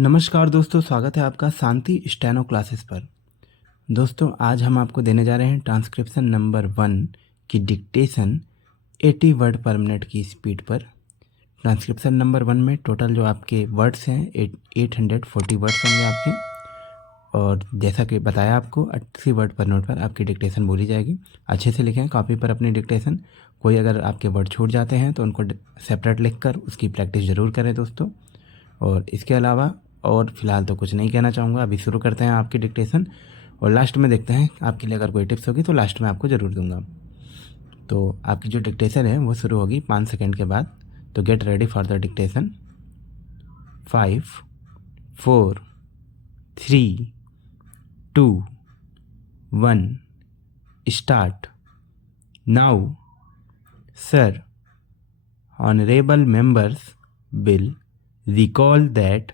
नमस्कार दोस्तों, स्वागत है आपका शांति स्टेनो क्लासेस पर। दोस्तों आज हम आपको देने जा रहे हैं ट्रांसक्रिप्शन नंबर 1 की डिक्टेशन 80 वर्ड पर मिनट की स्पीड पर। ट्रांसक्रिप्शन नंबर 1 में टोटल जो आपके वर्ड्स हैं 840 वर्ड्स होंगे आपके, और जैसा कि बताया आपको 80 वर्ड पर मिनट पर आपकी डिक्टेशन बोली जाएगी। अच्छे से लिखें कॉपी पर अपनी डिक्टेशन। कोई अगर आपके वर्ड छूट जाते हैं तो उनको सेपरेट लिखकर उसकी प्रैक्टिस ज़रूर करें दोस्तों। और इसके अलावा और फिलहाल तो कुछ नहीं कहना चाहूँगा। अभी शुरू करते हैं आपकी डिक्टेशन और लास्ट में देखते हैं आपके लिए अगर कोई टिप्स होगी तो लास्ट में आपको ज़रूर दूंगा। तो आपकी जो डिक्टेशन है वो शुरू होगी 5 सेकंड के बाद। तो get ready for the dictation. 5 4 3 2 1 start now. Sir, honourable members will recall that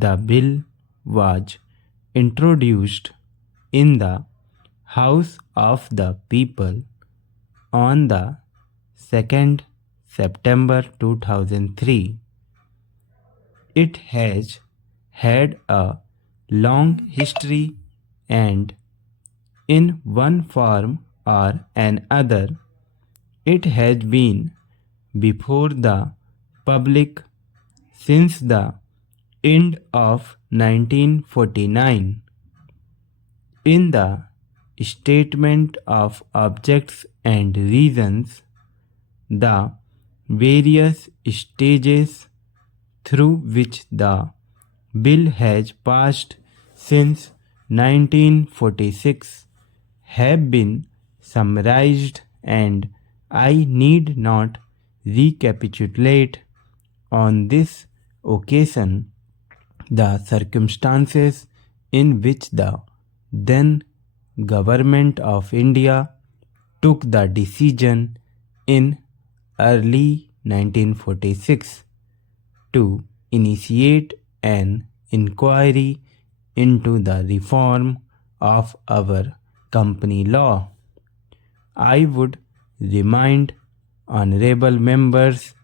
the bill was introduced in the House of the People on the 2nd September 2003. It has had a long history and in one form or another it has been before the public since the end of 1949. In the statement of objects and reasons, the various stages through which the bill has passed since 1946 have been summarized, and I need not recapitulate on this occasion the circumstances in which the then government of India took the decision in early 1946 to initiate an inquiry into the reform of our company law. I would remind honorable members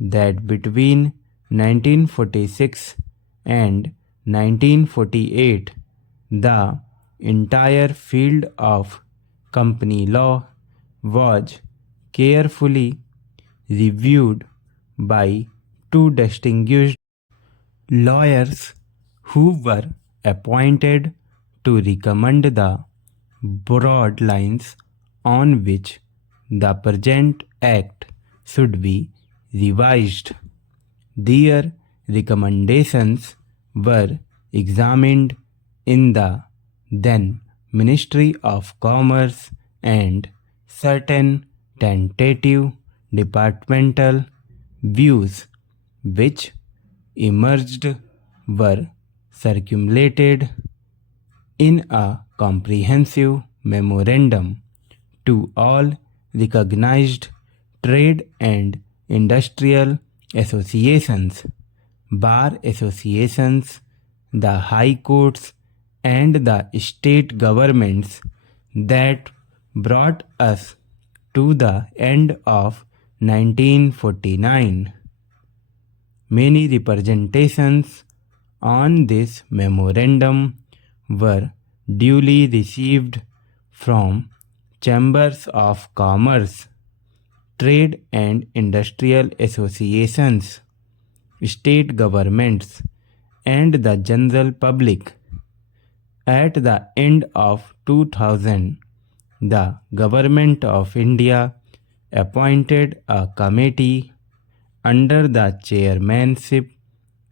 that between 1946 and 1948 the entire field of company law was carefully reviewed by two distinguished lawyers who were appointed to recommend the broad lines on which the present act should be revised. Their recommendations were examined in the then Ministry of Commerce, and certain tentative departmental views which emerged were circulated in a comprehensive memorandum to all recognized trade and industrial associations, bar associations, the high courts, and the state governments that brought us to the end of 1949. Many representations on this memorandum were duly received from chambers of commerce, trade and industrial associations, state governments, and the general public. At the end of 2000, the Government of India appointed a committee under the chairmanship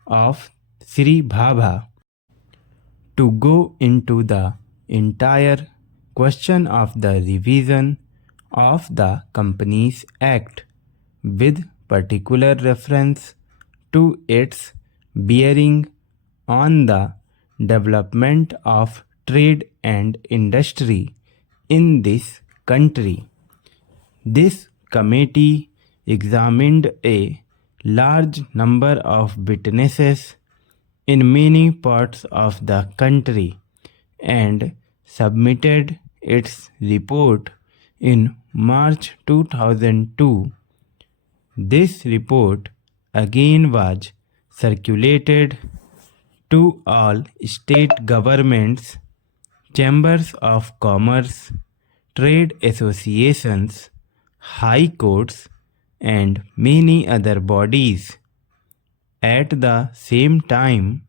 of Sri Bhabha to go into the entire question of the revision of the Companies Act with particular reference to its bearing on the development of trade and industry in this country. This committee examined a large number of witnesses in many parts of the country and submitted its report in March 2002. This report again was circulated to all state governments, chambers of commerce, trade associations, high courts, and many other bodies. At the same time,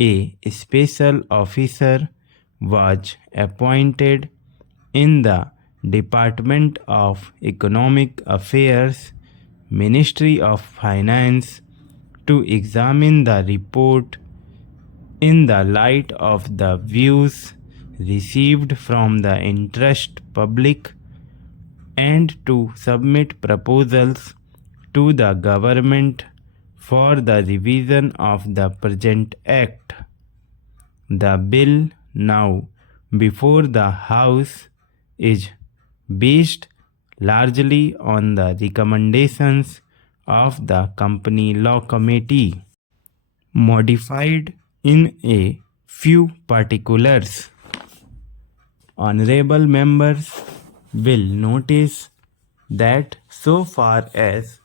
a special officer was appointed in the Department of Economic Affairs, Ministry of Finance, to examine the report in the light of the views received from the interest public and to submit proposals to the government for the revision of the present act. The bill now before the House is based largely on the recommendations of the Company Law Committee, modified in a few particulars. Honorable members will notice that so far as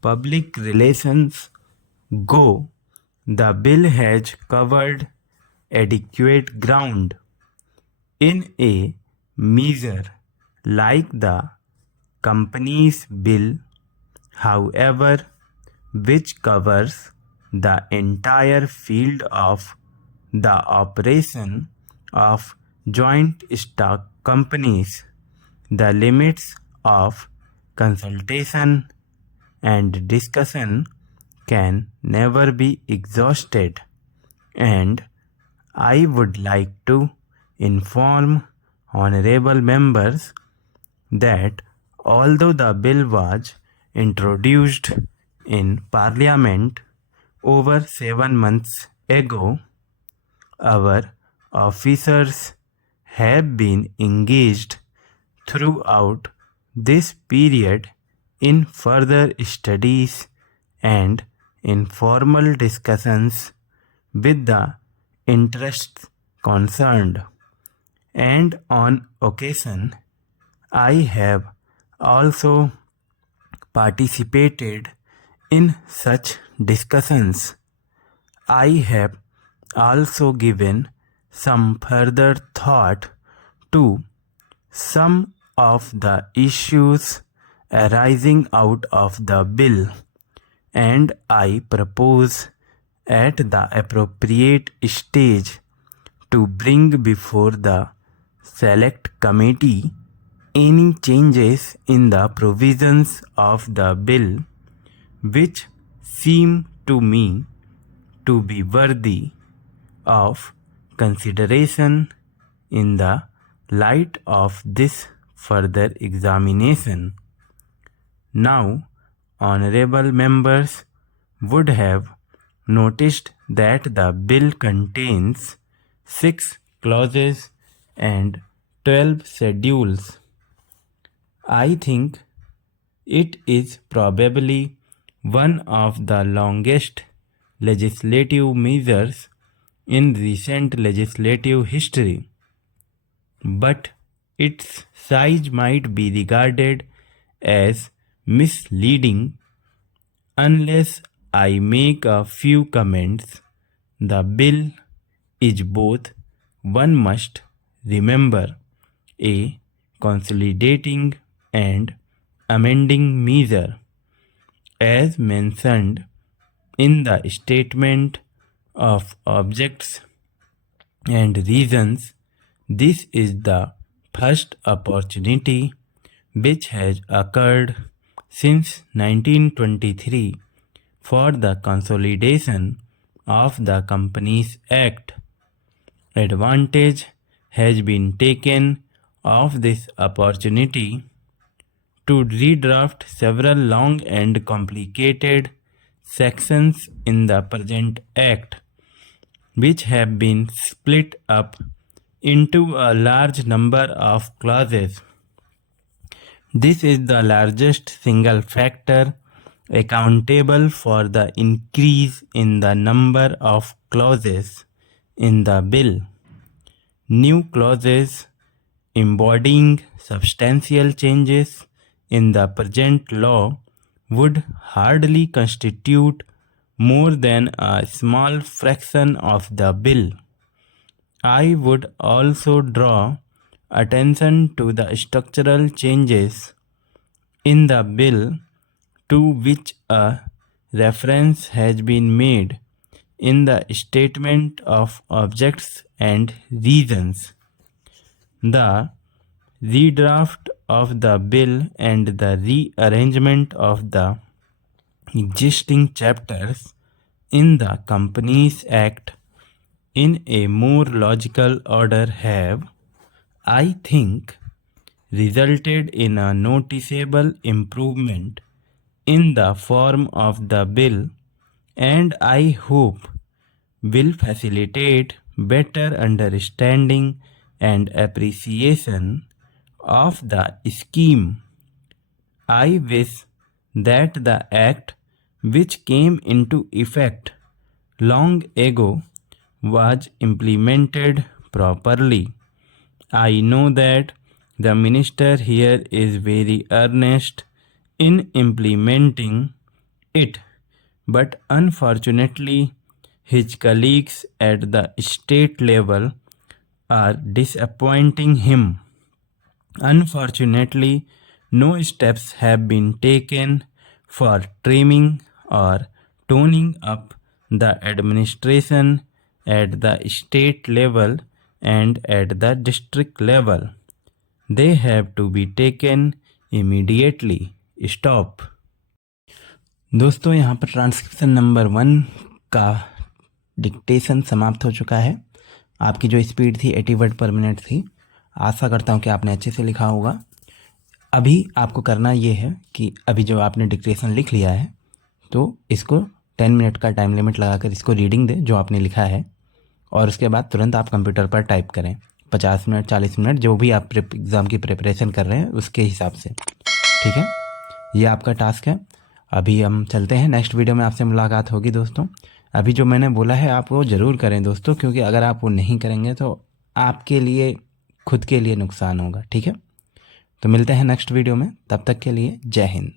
public relations go, the bill has covered adequate ground. In a measure like the Companies Bill, however, which covers the entire field of the operation of joint stock companies, the limits of consultation and discussion can never be exhausted, and I would like to inform honorable members that although the bill was introduced in Parliament over 7 months ago, our officers have been engaged throughout this period in further studies and informal discussions with the interests concerned, and on occasion I have also participated in such discussions. I have also given some further thought to some of the issues arising out of the bill, and I propose at the appropriate stage to bring before the Select Committee any changes in the provisions of the bill which seem to me to be worthy of consideration in the light of this further examination. Now, honorable members would have noticed that the bill contains 6 clauses and 12 schedules. I think it is probably one of the longest legislative measures in recent legislative history, but its size might be regarded as misleading unless I make a few comments. The bill is both, one must remember, a consolidating and amending measure. As mentioned in the statement of objects and reasons, this is the first opportunity which has occurred since 1923 for the consolidation of the Companies Act. Advantage has been taken of this opportunity to redraft several long and complicated sections in the present Act, which have been split up into a large number of clauses. This is the largest single factor accountable for the increase in the number of clauses in the bill. New clauses embodying substantial changes in the present law would hardly constitute more than a small fraction of the bill. I would also draw attention to the structural changes in the bill to which a reference has been made in the statement of objects and reasons. The redraft of the bill and the rearrangement of the existing chapters in the Companies Act in a more logical order have, I think, resulted in a noticeable improvement in the form of the bill, and I hope will facilitate better understanding and appreciation of the scheme. I wish that the act, which came into effect long ago, was implemented properly. I know that the minister here is very earnest in implementing it, but unfortunately his colleagues at the state level are disappointing him. Unfortunately, no steps have been taken for trimming or toning up the administration at the state level and at the district level. They have to be taken immediately. Stop. दोस्तों यहाँ पर transcription number 1 का dictation समाप्त हो चुका है। आपकी जो स्पीड थी 80 वर्ड पर मिनट थी। आशा करता हूँ कि आपने अच्छे से लिखा होगा। अभी आपको करना ये है कि अभी जो आपने डिक्टेशन लिख लिया है तो इसको 10 मिनट का टाइम लिमिट लगाकर इसको रीडिंग दें जो आपने लिखा है, और उसके बाद तुरंत आप कंप्यूटर पर टाइप करें। 50 मिनट 40 मिनट जो भी आप एग्ज़ाम की प्रिपरेशन कर रहे हैं उसके हिसाब से, ठीक है। ये आपका टास्क है। अभी हम चलते हैं, नेक्स्ट वीडियो में आपसे मुलाकात होगी दोस्तों। अभी जो मैंने बोला है आप वो ज़रूर करें दोस्तों, क्योंकि अगर आप वो नहीं करेंगे तो आपके लिए खुद के लिए नुकसान होगा, ठीक है। तो मिलते हैं नेक्स्ट वीडियो में, तब तक के लिए जय हिंद।